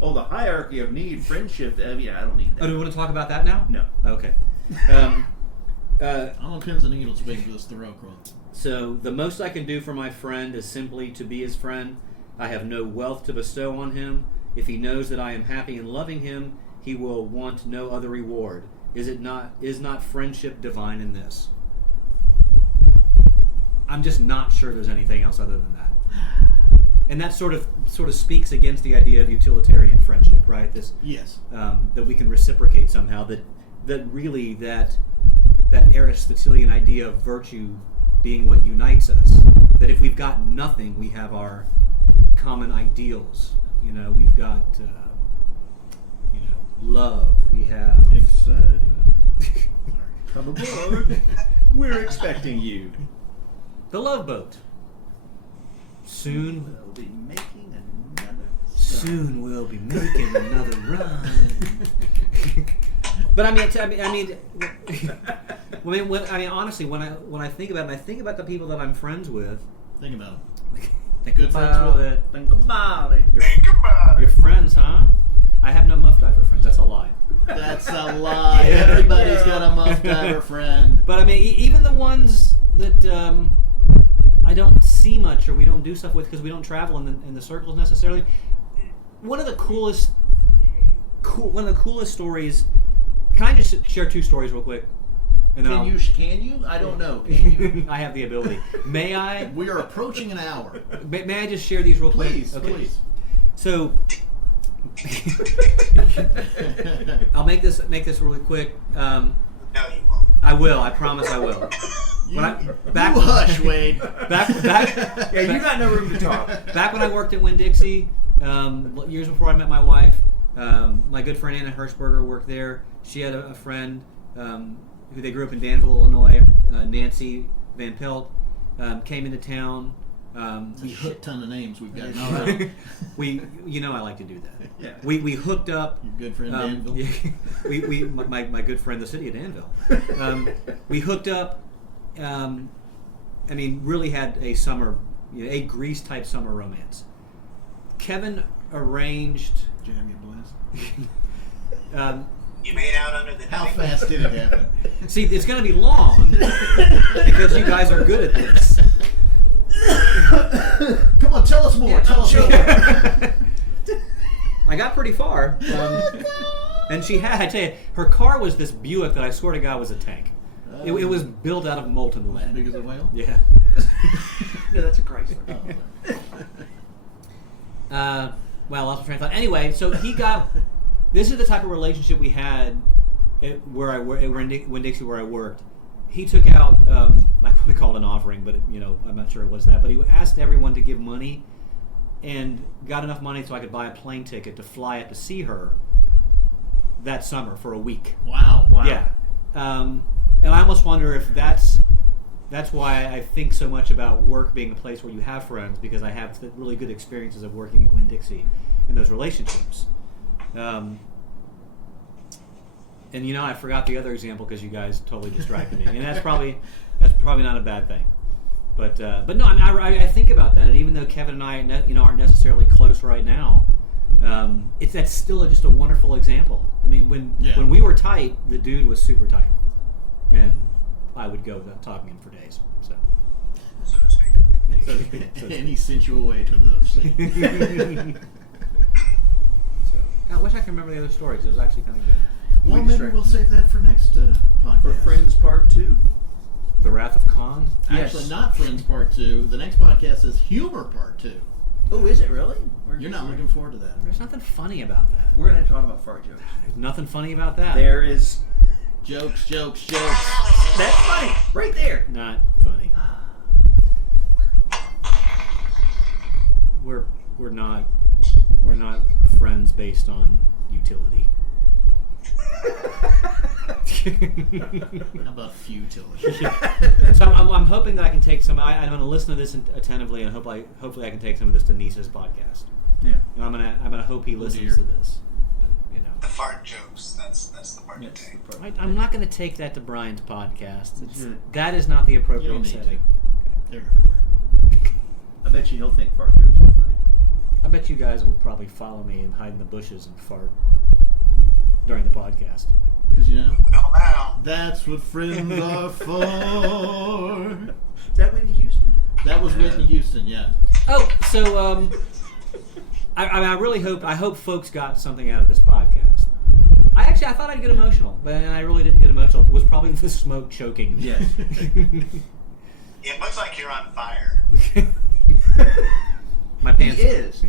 Oh, the hierarchy of need, friendship. Yeah, I don't need that. Oh, do we want to talk about that now? No. Okay. I'm on pins and needles waiting for this Thoreau quote. So, the most I can do for my friend is simply to be his friend. I have no wealth to bestow on him. If he knows that I am happy in loving him, he will want no other reward. Is not friendship divine in this? I'm just not sure there's anything else other than that. And that sort of speaks against the idea of utilitarian friendship, right? This Yes. that we can reciprocate somehow. That really that Aristotelian idea of virtue being what unites us. That if we've got nothing, we have our common ideals. We've got love. We have Exciting. Come aboard. We're expecting you. the Love Boat. Soon We'll be making another. Soon we'll be making another run. But honestly, when I think about it, I think about the people that I'm friends with. Think about it. Think Good about friends it. Think about it. Think about Your it. friends, huh? I have no muff diver friends. That's a lie. That's a lie. Everybody's got a muff diver friend. But even the ones that I don't see much or we don't do stuff with because we don't travel in the circles necessarily. One of the coolest stories. Can I just share two stories real quick? And then Can you? I don't know. Can you? I have the ability. May I? We are approaching an hour. May I just share these real quick? Please, Okay. please. So I'll make this really quick. No, you won't. I will. I promise I will. You, you you hush, Wade. Back. Yeah, you got no room to talk. Back when I worked at Winn-Dixie, years before I met my wife, my good friend Anna Hirschberger worked there. She had a friend who they grew up in Danville, Illinois, Nancy Van Pelt, came into town. It's a shit ton of names we've got. All right. I like to do that. Yeah. We hooked up. Your good friend Danville. Yeah, my good friend, the city of Danville. We hooked up. Really had a summer, a Grease type summer romance. Kevin arranged. Jam your bless. You made out under the How knife. fast did it happen? See, it's going to be long because you guys are good at this. Come on, tell us more. Tell us more. I got pretty far. And I tell you, her car was this Buick that I swear to God was a tank. It was built out of molten As big lead. as a whale? Yeah. No, that's a Chrysler. Well, lost my train of thought. Anyway, so he got. This is the type of relationship we had at Winn-Dixie, where I worked. He took out, I want to call it an offering, but I'm not sure it was that. But he asked everyone to give money and got enough money so I could buy a plane ticket to fly up to see her that summer for a week. Wow. Yeah. And I almost wonder if that's why I think so much about work being a place where you have friends, because I have the really good experiences of working at Winn-Dixie in those relationships. And I forgot the other example because you guys totally distracted me, and that's probably not a bad thing. But no, I think about that, and even though Kevin and I aren't necessarily close right now, that's still just a wonderful example. I mean, when we were tight, the dude was super tight, and I would go without talking to him for days. So So to speak. Any sensual way to those things. I wish I could remember the other stories. It was actually kind of good. Well, maybe we'll save that for next podcast. For Friends Part 2. The Wrath of Khan. Actually, Yes. not Friends Part 2. The next podcast is Humor Part 2. Oh, is it really? You're not looking forward to that. There's nothing funny about that. We're going to talk about fart jokes. There's nothing funny about that. There is. Jokes. That's funny. Right there. Not funny. We're not friends based on utility. How about futility? So I'm hoping that I can take some. I'm going to listen to this attentively, and hopefully I can take some of this to Nisa's podcast. Yeah. And I'm gonna hope he listens dear. to this. The fart jokes, that's the part to take. I'm not going to take that to Brian's podcast. Good. That is not the You appropriate don't need setting. They're I bet you he'll think fart jokes are funny. I bet you guys will probably follow me and hide in the bushes and fart during the podcast. because Well, now. that's what friends are for. Is that Whitney Houston? That was Whitney Houston, yeah. Oh, so I really hope folks got something out of this podcast. I thought I'd get emotional, but I really didn't get emotional. It was probably the smoke choking. Yes. It looks like you're on fire. My He pants. is.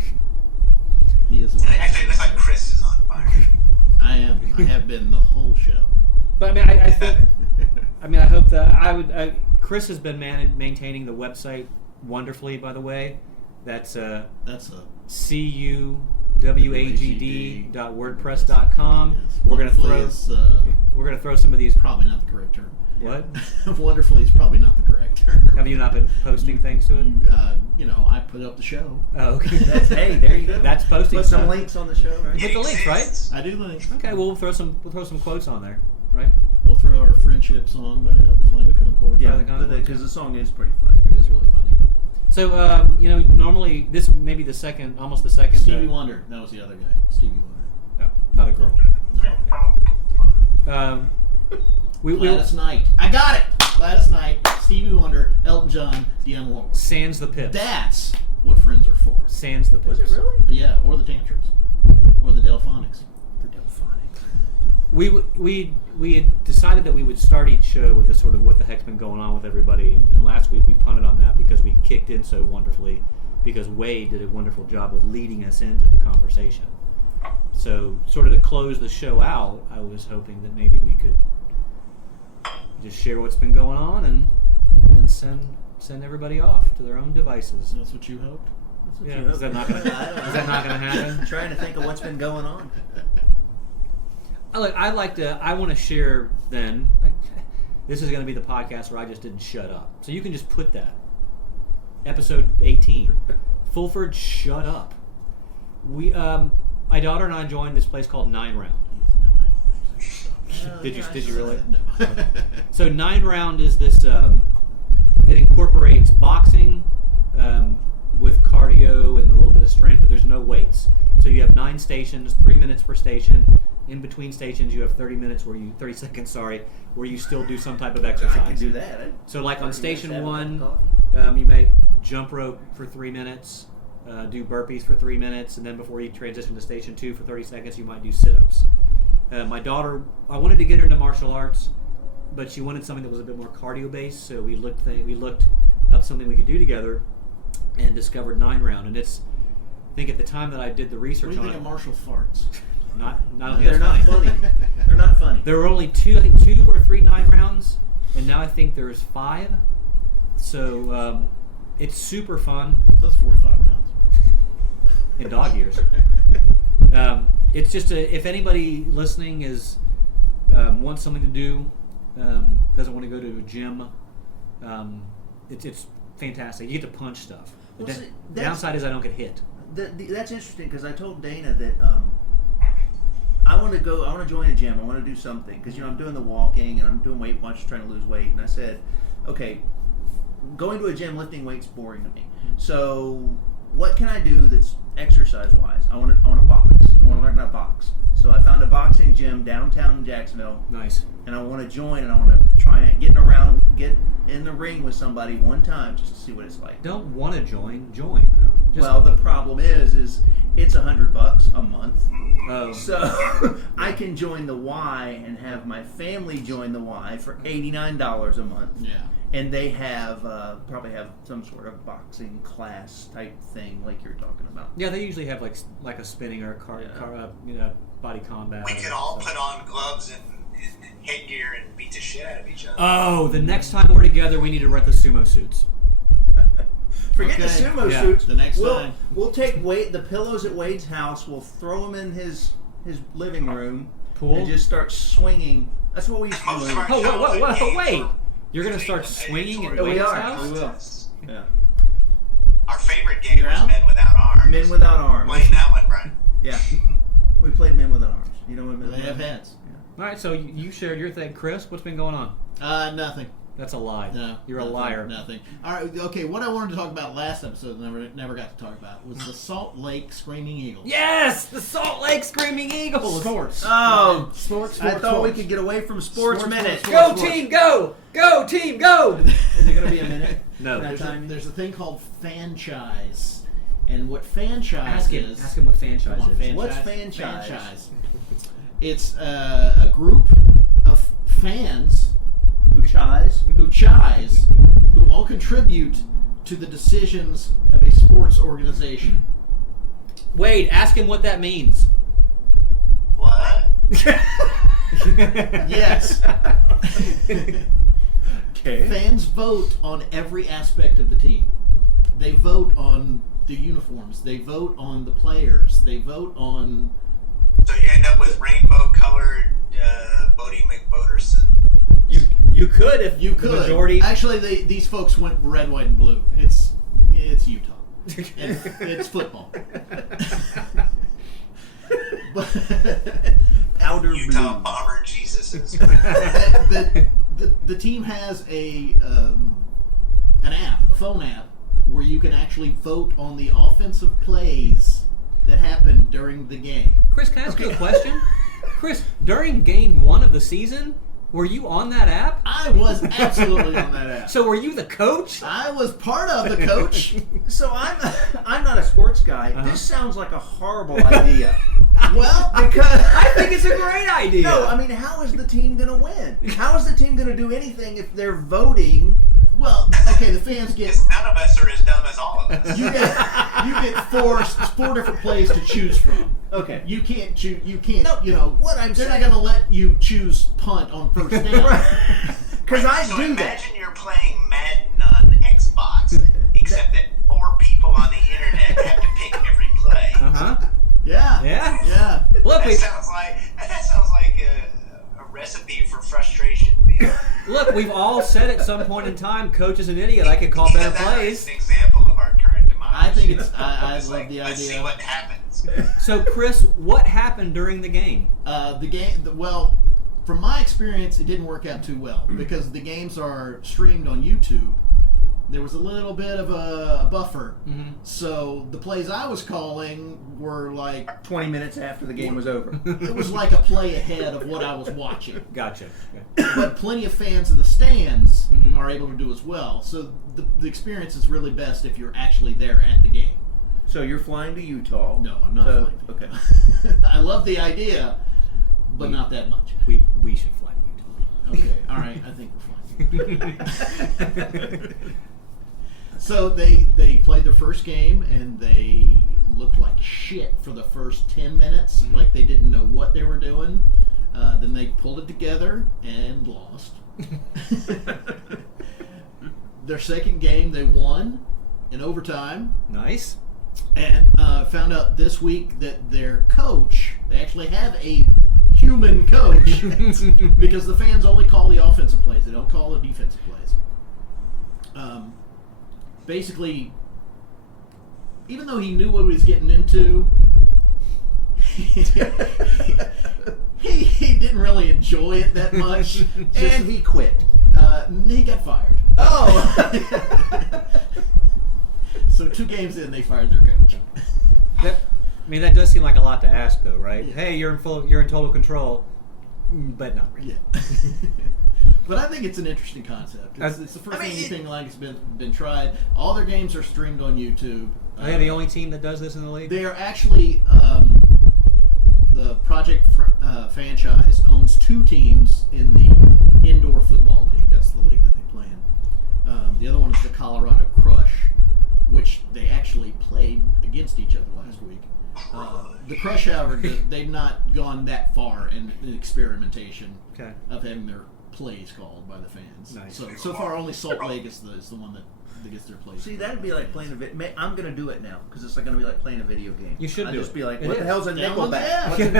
He is Actually, it looks like Chris is on fire. I am. I have been the whole show. But I mean, I think. I mean, I hope that Chris has been maintaining the website wonderfully. By the way, that's That's a cuwagd.wordpress.com. yes. We're gonna Wonderfully throw some of these. probably not the correct term. What? Wonderfully is probably not the correct term. Have you not been posting things to it? I put up the show. Oh, okay. Hey, there you go. That's posting Put some stuff. links on the show, right? Hit the links, right? I do links. Okay, well, we'll throw some quotes on there, right? We'll throw our friendship song by the Flying Concord. Yeah, the Concord. because the song is pretty funny. It is really funny. So, normally this may be almost the second. Stevie Wonder. That was the other guy. Stevie Wonder. No, not a girl. No. We Gladys Knight. I got it. Gladys Knight, Stevie Wonder, Elton John, Dionne Warwick. sans the pips. That's what friends are for. Sans the pips. Was it really? Yeah, or the Tantrums, or the Delphonics. The Delphonics. We had decided that we would start each show with a sort of what the heck's been going on with everybody, and last week we punted on that because we kicked in so wonderfully because Wade did a wonderful job of leading us into the conversation. So, sort of to close the show out, I was hoping that maybe we could just share what's been going on and send everybody off to their own devices. That's what you hoped? That's what Yeah, you is that hope. not gonna, I don't is that know. not going to happen? I'm trying to think of what's been going on. I want to share then. This is going to be the podcast where I just didn't shut up. So you can just put that. Episode 18. Fulford, shut up. My daughter and I joined this place called 9 Round. Did you really? No. So 9 Round is this. It incorporates boxing with cardio and a little bit of strength, but there's no weights. So you have 9 stations, 3 minutes per station. In between stations, you have 30 seconds, where you still do some type of exercise. I can do that. So like on 30 minutes, station have a cup of 1, coffee. you may jump rope for 3 minutes, do burpees for 3 minutes, and then before you transition to station 2 for 30 seconds, you might do sit-ups. My daughter, I wanted to get her into martial arts, but she wanted something that was a bit more cardio-based, so we looked up something we could do together and discovered 9 Round. And it's, I think at the time that I did the What research do you on think it, of martial farts? not They're not funny. They're not funny. There were only 2 or 3 9 rounds, and now I think there's 5. So it's super fun. That's 45 rounds. in dog years. It's just if anybody listening is wants something to do, doesn't want to go to a gym, it's fantastic. You get to punch stuff. Well, The see, downside is I don't get hit. That's interesting because I told Dana that I want to go. I want to join a gym. I want to do something because I'm doing the walking and I'm doing Weight Watchers, trying to lose weight. And I said, okay, going to a gym lifting weights boring to me. So what can I do that's exercise wise? I want to box. I want to learn how to box. So I found a boxing gym downtown Jacksonville, Nice. and I want to join. And I want to try and get in the ring with somebody one time just to see what it's like. Don't want to join. Join. Just- Well, the problem is it's $100 a month. Oh. So I can join the Y and have my family join the Y for $89 a month. Yeah. And they have probably have some sort of boxing class type thing like you're talking about. Yeah, they usually have like a spinning or a body combat. We or could all something. put on gloves and headgear and beat the shit out of each other. Oh, the next time we're together, we need to rent the sumo suits. Forget the Okay, sumo yeah, suits. the next time. We'll take the pillows at Wade's house. We'll throw them in his living room Pool? and just start swinging. That's what we used to Most do. of our Oh, childhood games wait. were You're gonna between start swinging at mandatory we Wade's are. house? We will. contests. Yeah. Our favorite game You're was out? Men Without Arms. Men Without Arms. Playing that one, Brian. Yeah. We played Men Without Arms. You know what Men They Without have Arms? heads. All right, so you shared your thing, Chris. What's been going on? Nothing. That's a lie. No, You're nothing, a liar. Nothing. All right. Okay. What I wanted to talk about last episode, never got to talk about, was the Salt Lake Screaming Eagles. Yes, the Salt Lake Screaming Eagles. Sports. Oh, sports. I thought we sports. could get away from Sports Sports, Minute. sports, Go sports. team, go! Go team, go! Is it going to be a minute? No. That time? There's a thing called franchise, and what franchise Ask him. is? Ask him what franchise Come on, is. franchise. What's franchise? Franchise. It's a group of fans Who chies? who all contribute to the decisions of a sports organization. Wade, ask him what that means. What? Yes. Okay. Fans vote on every aspect of the team. They vote on the uniforms. They vote on the players. They vote on. So you end up with rainbow-colored Bodie McBoderson. You could if You the could majority. actually. These folks went red, white, and blue. It's Utah. It's football. But Powder Utah blue. Bomber Jesuses. the team has an app, a phone app, where you can actually vote on the offensive plays that happen during the game. Chris, can I ask you a question? Chris, during game 1 of the season, were you on that app? I was absolutely on that app. So were you the coach? I was part of the coach. So I'm not a sports guy. Uh-huh. This sounds like a horrible idea. Well, Because I think it's a great idea. no, I mean, how is the team going to win? How is the team going to do anything if they're voting? well, okay. The fans get Because none of us are as dumb as all of us. you get four different plays to choose from. Okay. You can't choose. You can't. No, you know what I'm they're saying- not going to let you choose punt on first down. Because I So do imagine that. you're playing Madden on Xbox, except that 4 people on the internet have to pick every play. Uh-huh. Yeah. Yeah? Yeah. Look, That sounds like a recipe for frustration. Man. look, we've all said at some point in time, coach is an idiot. I could call better That is plays. an example of our current democracy. I think it's. I It's love like, the let's see idea. what happens. So, Chris, what happened during the game? The game. Well, from my experience, it didn't work out too well because the games are streamed on YouTube. There was a little bit of a buffer, so the plays I was calling were like 20 minutes after the game was over. it was like a play ahead of what I was watching. Gotcha. But plenty of fans in the stands are able to do as well. So the experience is really best if you're actually there at the game. So you're flying to Utah. No, I'm not So- flying. Okay. I love the idea, but not that much. We should fly to Utah. Okay, all right. I think we're fine. So they played their first game and they looked like shit for the first 10 minutes, like they didn't know what they were doing. Then they pulled it together and lost. Their second game they won in overtime. Nice. And found out this week that their coach, they actually have a human coach because the fans only call the offensive plays. They don't call the defensive plays. Basically, even though he knew what he was getting into, he didn't really enjoy it that much. And he quit. He got fired. Oh! So 2 games in, they fired their coach. That does seem like a lot to ask, though, right? Yeah. Hey, you're in total control, but not really. Yeah. But I think it's an interesting concept. It's the first anything like it's been tried. All their games are streamed on YouTube. Are they the only team that does this in the league? They are actually the Project franchise owns 2 teams in the indoor football league. That's the league that they play in. The other one is the Colorado Crush, which they actually played against each other last week. The Crush, however, they've not gone that far in experimentation of having their plays called by the fans. Nice. So far, only Salt Lake is the one that gets their plays. See, that'd be like playing a video. I'm gonna do it now because it's like gonna be like playing a video game. You should I'd do just it. be like, It what the is. hell's a Download nickelback? the What's a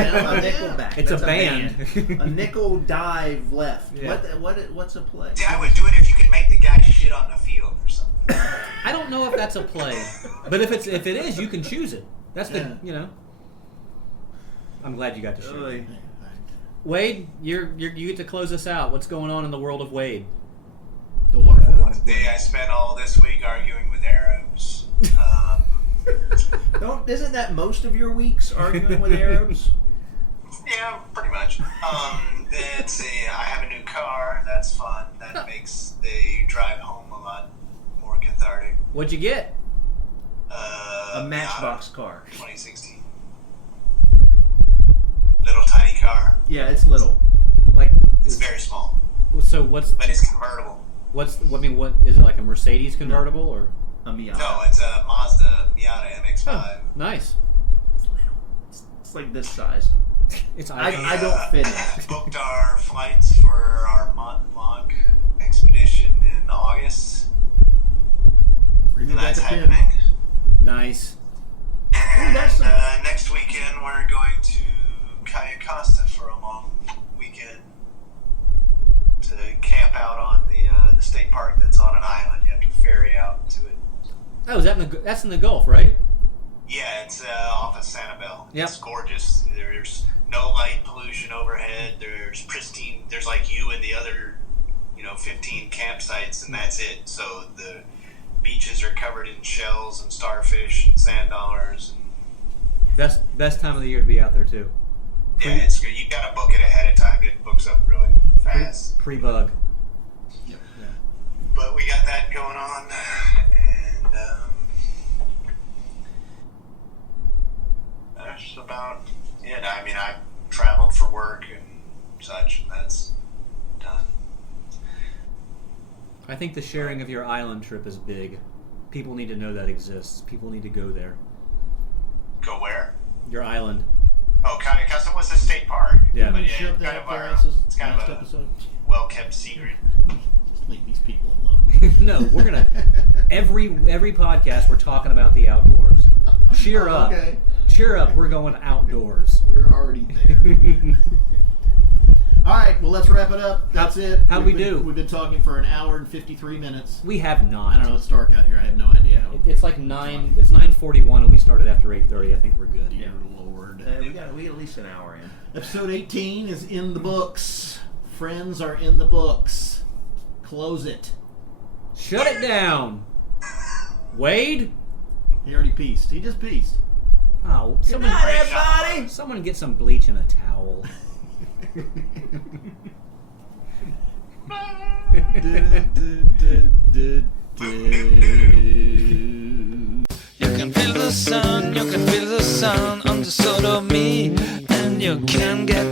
nickelback? It's That's a band. a nickel dive left. Yeah. What's a play? See, I would do it if you could make the guy shit on the field or something. I don't know if that's a play, but if it is, you can choose it. That's the I'm glad you got to share. Oy. Wade, you get to close us out. What's going on in the world of Wade? The wonderful one. I spent all this week arguing with Arabs. Isn't that most of your weeks arguing with Arabs? Yeah, pretty much. I have a new car. That's fun. That makes the drive home a lot more cathartic. What'd you get? A Matchbox car. 2016. Little tiny car. Yeah, it's little. Like, It's very small, so but it's convertible. what is it, like a Mercedes convertible or? A Miata. No, it's a Mazda Miata MX-5. Nice. It's like this size. It's I don't fit it. Booked our flights for our Mont Blanc expedition in August. Bring And me back that's a pin. happening. nice. And that's next weekend we're going to Cayo Costa for a long weekend to camp out on the state park that's on an island. You have to ferry out to it. Oh, is that's in the Gulf, right? Yeah, it's off of Sanibel. Yep. It's gorgeous. There's no light pollution overhead. There's pristine. There's like you and the other, 15 campsites, and that's it. So the beaches are covered in shells and starfish and sand dollars. Best time of the year to be out there too. Yeah, it's good. You gotta book it ahead of time. It books up really fast. Pre-bug. But we got that going on, and that's about it. I mean, I traveled for work and such, and that's done. I think the sharing of your island trip is big. People need to know that exists. People need to go there. Go where? Your island. Oh, Cayo Costa was a state park. Yeah. Can you But shove it's that kind up of their our, asses it's kind last of a episode? well-kept secret. Just leave these people alone. No, we're gonna every podcast we're talking about the outdoors. Cheer up. Okay. Cheer up, we're going outdoors. We're already there. All right, well, let's wrap it up. That's it. How'd we do? We've been talking for an hour and 53 minutes. We have not. I don't know. It's dark out here. I have no idea how. It's like 9. It's 9:41, and we started after 8:30. I think we're good. Dear Lord. We got at least an hour in. Episode 18 is in the books. Friends are in the books. Close it. Shut it down, Wade. He already pieced. He just pieced. Oh, someone, Not everybody. someone get some bleach and a towel. You can feel the sun on the side of me, and you can get